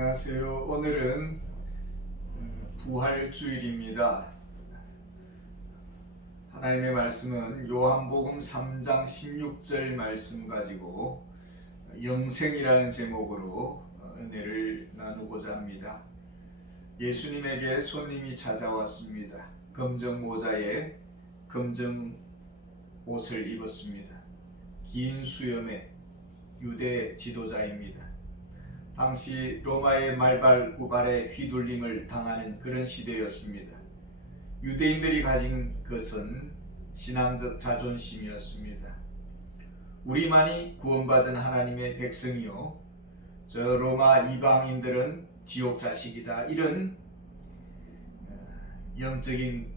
안녕하세요. 오늘은 부활주일입니다. 하나님의 말씀은 요한복음 3장 16절 말씀 가지고 영생이라는 제목으로 은혜를 나누고자 합니다. 예수님에게 손님이 찾아왔습니다. 검정 모자에 검정 옷을 입었습니다. 긴 수염의 유대 지도자입니다. 당시 로마의 말발구발에 휘둘림을 당하는 그런 시대였습니다. 유대인들이 가진 것은 신앙적 자존심이었습니다. 우리만이 구원받은 하나님의 백성이요, 저 로마 이방인들은 지옥 자식이다, 이런 영적인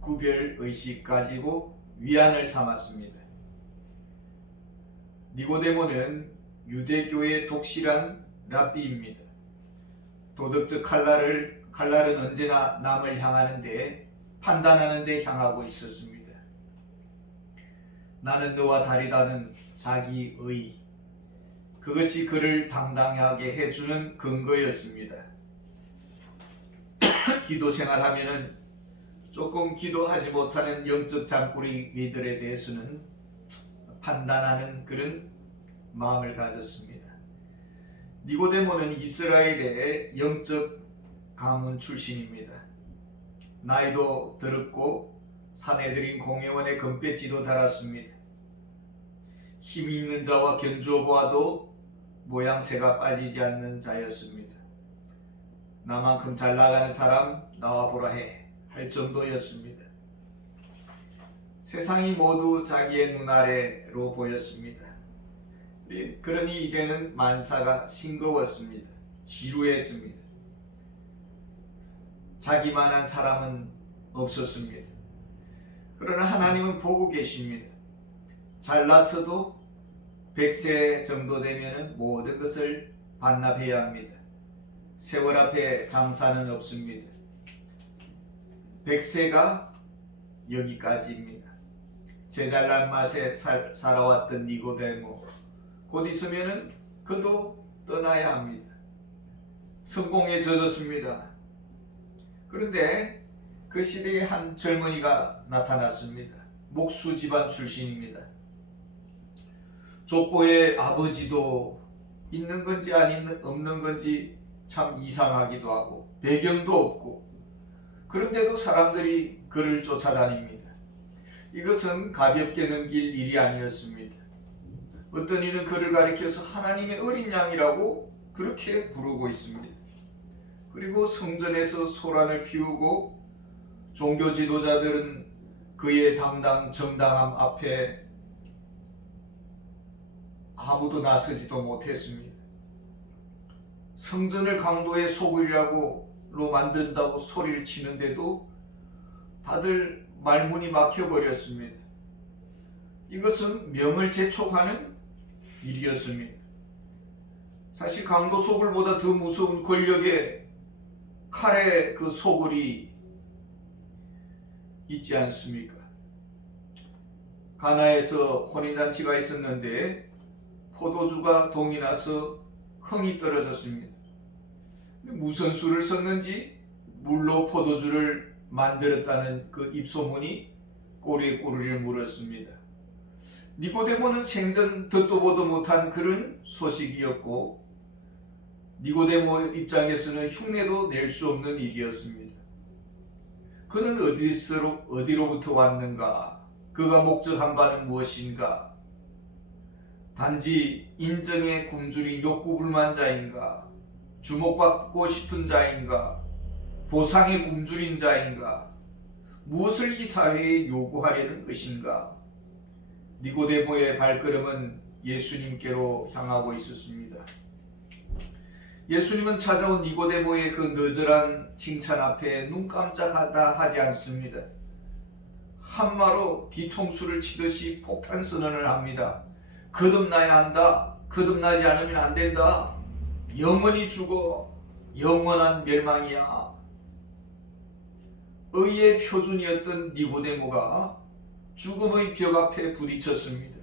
구별의식 가지고 위안을 삼았습니다. 니고데모는 유대교의 독실한 랍비입니다. 도덕적 칼날은 언제나 남을 향하는데, 판단하는 데 향하고 있었습니다. 나는 너와 다르다는 자기의, 그것이 그를 당당하게 해주는 근거였습니다. 기도 생활하면은 조금 기도하지 못하는 영적 장꾸리들에 대해서는 판단하는 그런 마음을 가졌습니다. 니고데모는 이스라엘의 영적 가문 출신입니다. 나이도 들었고 사내들인 공회원의 금배지도 달았습니다. 힘이 있는 자와 견주어 보아도 모양새가 빠지지 않는 자였습니다. 나만큼 잘 나가는 사람 나와 보라 할 정도였습니다. 세상이 모두 자기의 눈 아래로 보였습니다. 그러니 이제는 만사가 싱거웠습니다. 지루했습니다. 자기만한 사람은 없었습니다. 그러나 하나님은 보고 계십니다. 잘났어도 100세 정도 되면 모든 것을 반납해야 합니다. 세월 앞에 장사는 없습니다. 100세가 여기까지입니다. 제 잘난 맛에 살아왔던 니고데모, 곧 있으면은 그도 떠나야 합니다. 성공에 젖었습니다. 그런데 그 시대에 한 젊은이가 나타났습니다. 목수 집안 출신입니다. 족보의 아버지도 있는 건지 없는 건지 참 이상하기도 하고, 배경도 없고, 그런데도 사람들이 그를 쫓아다닙니다. 이것은 가볍게 넘길 일이 아니었습니다. 어떤 이는 그를 가리켜서 하나님의 어린 양이라고 그렇게 부르고 있습니다. 그리고 성전에서 소란을 피우고 종교 지도자들은 그의 정당함 앞에 아무도 나서지도 못했습니다. 성전을 강도의 소굴이라고 만든다고 소리를 치는데도 다들 말문이 막혀버렸습니다. 이것은 명을 재촉하는 일이었습니다. 사실 강도 소굴보다 더 무서운 권력의 칼의 그 소굴이 있지 않습니까? 가나에서 혼인잔치가 있었는데 포도주가 동이 나서 흥이 떨어졌습니다. 무슨 수를 썼는지 물로 포도주를 만들었다는 그 입소문이 꼬리에 꼬리를 물었습니다. 니고데모는 생전 듣도 보도 못한 그런 소식이었고, 니고데모 입장에서는 흉내도 낼 수 없는 일이었습니다. 그는 어디로부터 왔는가? 그가 목적한 바는 무엇인가? 단지 인정에 굶주린 욕구불만자인가? 주목받고 싶은 자인가? 보상에 굶주린 자인가? 무엇을 이 사회에 요구하려는 것인가? 니고데모의 발걸음은 예수님께로 향하고 있었습니다. 예수님은 찾아온 니고데모의 그 너절한 칭찬 앞에 눈 깜짝하다 하지 않습니다. 한마로 뒤통수를 치듯이 폭탄 선언을 합니다. 거듭나야 한다. 거듭나지 않으면 안 된다. 영원히 죽어. 영원한 멸망이야. 의의 표준이었던 니고데모가 죽음의 벽 앞에 부딪혔습니다.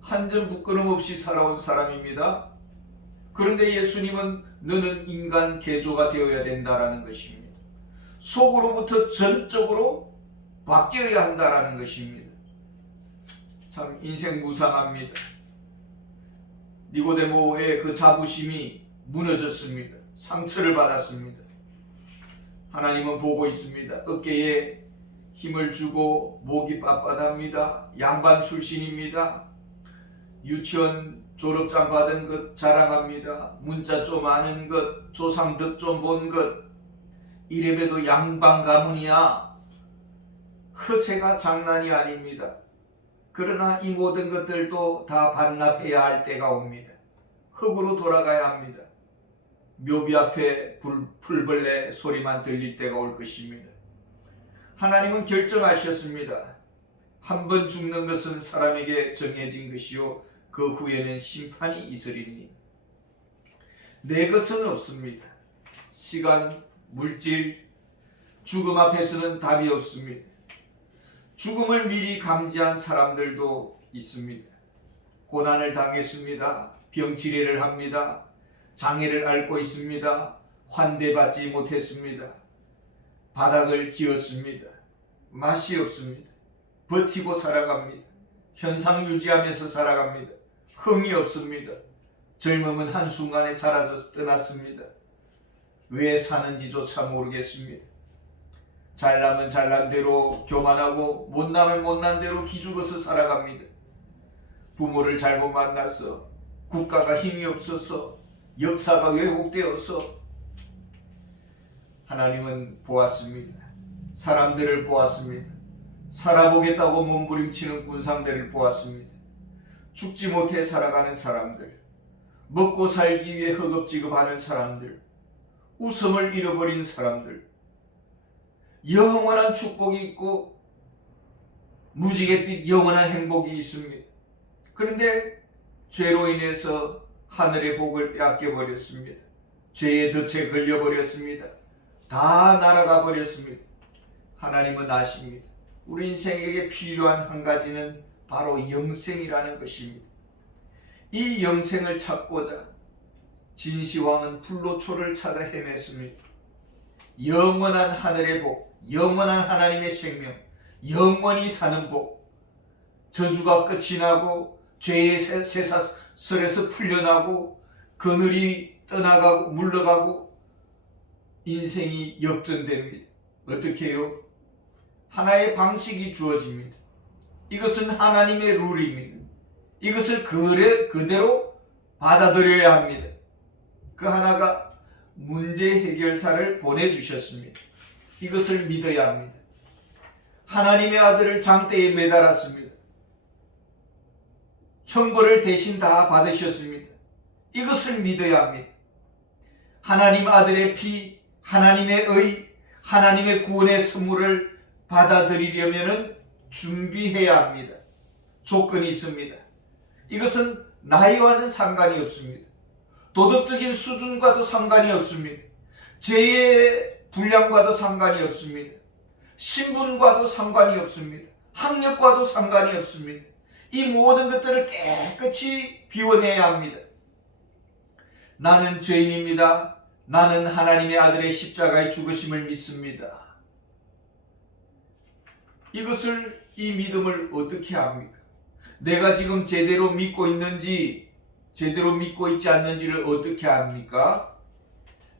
한 점 부끄럼 없이 살아온 사람입니다. 그런데 예수님은 너는 인간 개조가 되어야 된다라는 것입니다. 속으로부터 전적으로 바뀌어야 한다라는 것입니다. 참 인생 무상합니다. 니고데모의 그 자부심이 무너졌습니다. 상처를 받았습니다. 하나님은 보고 있습니다. 어깨에 힘을 주고 목이 빳빳합니다. 양반 출신입니다. 유치원 졸업장 받은 것 자랑합니다. 문자 좀 아는 것, 조상득 좀 본 것, 이래봬도 양반 가문이야. 허세가 장난이 아닙니다. 그러나 이 모든 것들도 다 반납해야 할 때가 옵니다. 흙으로 돌아가야 합니다. 묘비 앞에 풀벌레 소리만 들릴 때가 올 것입니다. 하나님은 결정하셨습니다. 한 번 죽는 것은 사람에게 정해진 것이요 그 후에는 심판이 있으리니 내 것은 없습니다. 시간, 물질, 죽음 앞에서는 답이 없습니다. 죽음을 미리 감지한 사람들도 있습니다. 고난을 당했습니다. 병치레를 합니다. 장애를 앓고 있습니다. 환대받지 못했습니다. 바닥을 기었습니다. 맛이 없습니다. 버티고 살아갑니다. 현상 유지하면서 살아갑니다. 흥이 없습니다. 젊음은 한순간에 사라져서 떠났습니다. 왜 사는지조차 모르겠습니다. 잘나면 잘난 대로 교만하고 못나면 못난 대로 기죽어서 살아갑니다. 부모를 잘못 만나서 국가가 힘이 없어서 역사가 왜곡되어서 하나님은 보았습니다. 사람들을 보았습니다. 살아보겠다고 몸부림치는 군상들을 보았습니다. 죽지 못해 살아가는 사람들, 먹고 살기 위해 허겁지겁하는 사람들, 웃음을 잃어버린 사람들, 영원한 축복이 있고 무지갯빛 영원한 행복이 있습니다. 그런데 죄로 인해서 하늘의 복을 빼앗겨 버렸습니다. 죄의 덫에 걸려 버렸습니다. 다 날아가 버렸습니다. 하나님은 아십니다. 우리 인생에게 필요한 한 가지는 바로 영생이라는 것입니다. 이 영생을 찾고자 진시황은 불로초를 찾아 헤맸습니다. 영원한 하늘의 복, 영원한 하나님의 생명, 영원히 사는 복, 저주가 끝이 나고 죄의 쇠사슬에서 풀려나고 그늘이 떠나가고 물러가고 인생이 역전됩니다. 어떻게 해요? 하나의 방식이 주어집니다. 이것은 하나님의 룰입니다. 이것을 그대로 받아들여야 합니다. 그 하나가 문제 해결사를 보내주셨습니다. 이것을 믿어야 합니다. 하나님의 아들을 장대에 매달았습니다. 형벌을 대신 다 받으셨습니다. 이것을 믿어야 합니다. 하나님 아들의 피, 하나님의 의, 하나님의 구원의 선물을 받아들이려면 준비해야 합니다. 조건이 있습니다. 이것은 나이와는 상관이 없습니다. 도덕적인 수준과도 상관이 없습니다. 죄의 분량과도 상관이 없습니다. 신분과도 상관이 없습니다. 학력과도 상관이 없습니다. 이 모든 것들을 깨끗이 비워내야 합니다. 나는 죄인입니다. 나는 하나님의 아들의 십자가의 죽으심을 믿습니다. 이 믿음을 어떻게 합니까? 내가 지금 제대로 믿고 있는지 제대로 믿고 있지 않는지를 어떻게 합니까?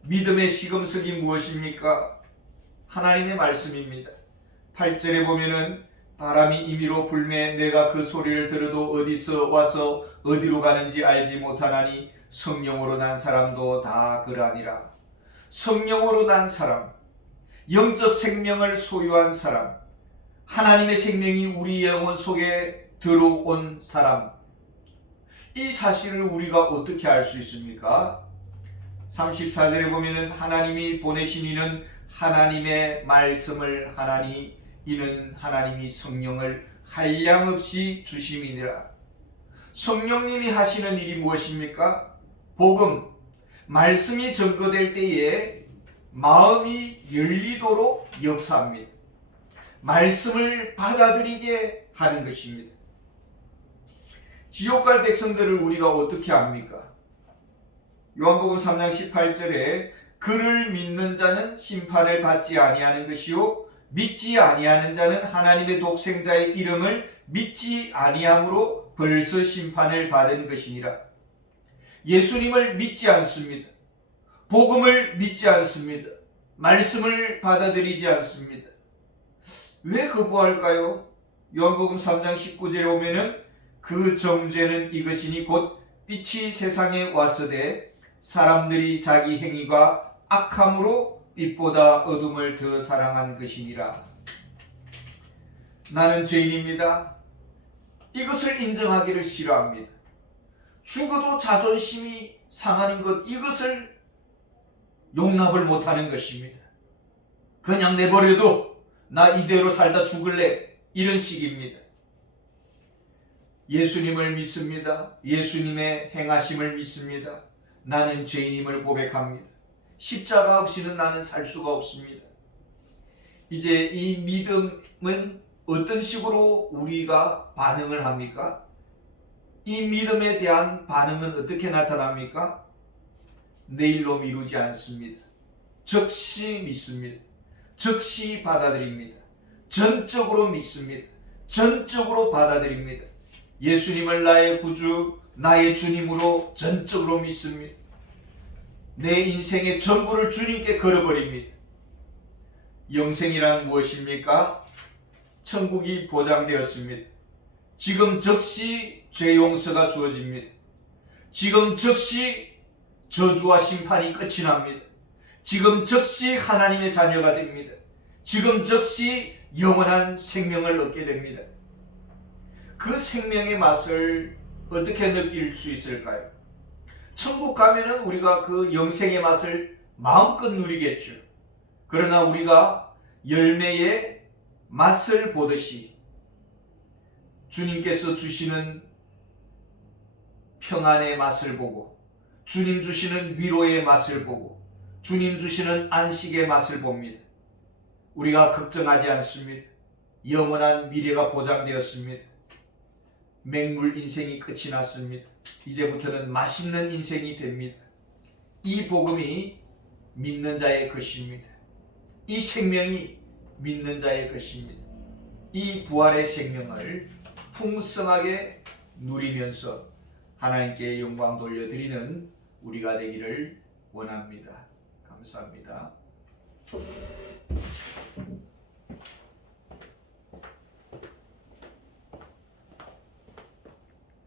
믿음의 시금석이 무엇입니까? 하나님의 말씀입니다. 8절에 보면은 바람이 임의로 불매 내가 그 소리를 들어도 어디서 와서 어디로 가는지 알지 못하나니 성령으로 난 사람도 다 그러하니라. 성령으로 난 사람, 영적 생명을 소유한 사람, 하나님의 생명이 우리 영혼 속에 들어온 사람, 이 사실을 우리가 어떻게 알 수 있습니까? 34절에 보면은 하나님이 보내신 이는 하나님의 말씀을 하나니 이는 하나님이 성령을 한량없이 주심이니라. 성령님이 하시는 일이 무엇입니까? 복음, 말씀이 전거될 때에 마음이 열리도록 역사합니다. 말씀을 받아들이게 하는 것입니다. 지옥 갈 백성들을 우리가 어떻게 합니까? 요한복음 3장 18절에 그를 믿는 자는 심판을 받지 아니하는 것이요 믿지 아니하는 자는 하나님의 독생자의 이름을 믿지 아니함으로 벌써 심판을 받은 것이니라. 예수님을 믿지 않습니다. 복음을 믿지 않습니다. 말씀을 받아들이지 않습니다. 왜 거부할까요? 요한복음 3장 19절에 오면은 그 정죄는 이것이니 곧 빛이 세상에 왔으되 사람들이 자기 행위가 악함으로 빛보다 어둠을 더 사랑한 것이니라. 나는 죄인입니다. 이것을 인정하기를 싫어합니다. 죽어도 자존심이 상하는 것, 이것을 용납을 못하는 것입니다. 그냥 내버려도 나 이대로 살다 죽을래, 이런 식입니다. 예수님을 믿습니다. 예수님의 행하심을 믿습니다. 나는 죄인임을 고백합니다. 십자가 없이는 나는 살 수가 없습니다. 이제 이 믿음은 어떤 식으로 우리가 반응을 합니까? 이 믿음에 대한 반응은 어떻게 나타납니까? 내일로 미루지 않습니다. 즉시 믿습니다. 즉시 받아들입니다. 전적으로 믿습니다. 전적으로 받아들입니다. 예수님을 나의 구주, 나의 주님으로 전적으로 믿습니다. 내 인생의 전부를 주님께 걸어버립니다. 영생이란 무엇입니까? 천국이 보장되었습니다. 지금 즉시 죄 용서가 주어집니다. 지금 즉시 저주와 심판이 끝이 납니다. 지금 즉시 하나님의 자녀가 됩니다. 지금 즉시 영원한 생명을 얻게 됩니다. 그 생명의 맛을 어떻게 느낄 수 있을까요? 천국 가면은 우리가 그 영생의 맛을 마음껏 누리겠죠. 그러나 우리가 열매의 맛을 보듯이 주님께서 주시는 평안의 맛을 보고, 주님 주시는 위로의 맛을 보고, 주님 주시는 안식의 맛을 봅니다. 우리가 걱정하지 않습니다. 영원한 미래가 보장되었습니다. 맹물 인생이 끝이 났습니다. 이제부터는 맛있는 인생이 됩니다. 이 복음이 믿는 자의 것입니다. 이 생명이 믿는 자의 것입니다. 이 부활의 생명을 풍성하게 누리면서 하나님께 영광 돌려드리는 우리가 되기를 원합니다. 감사합니다.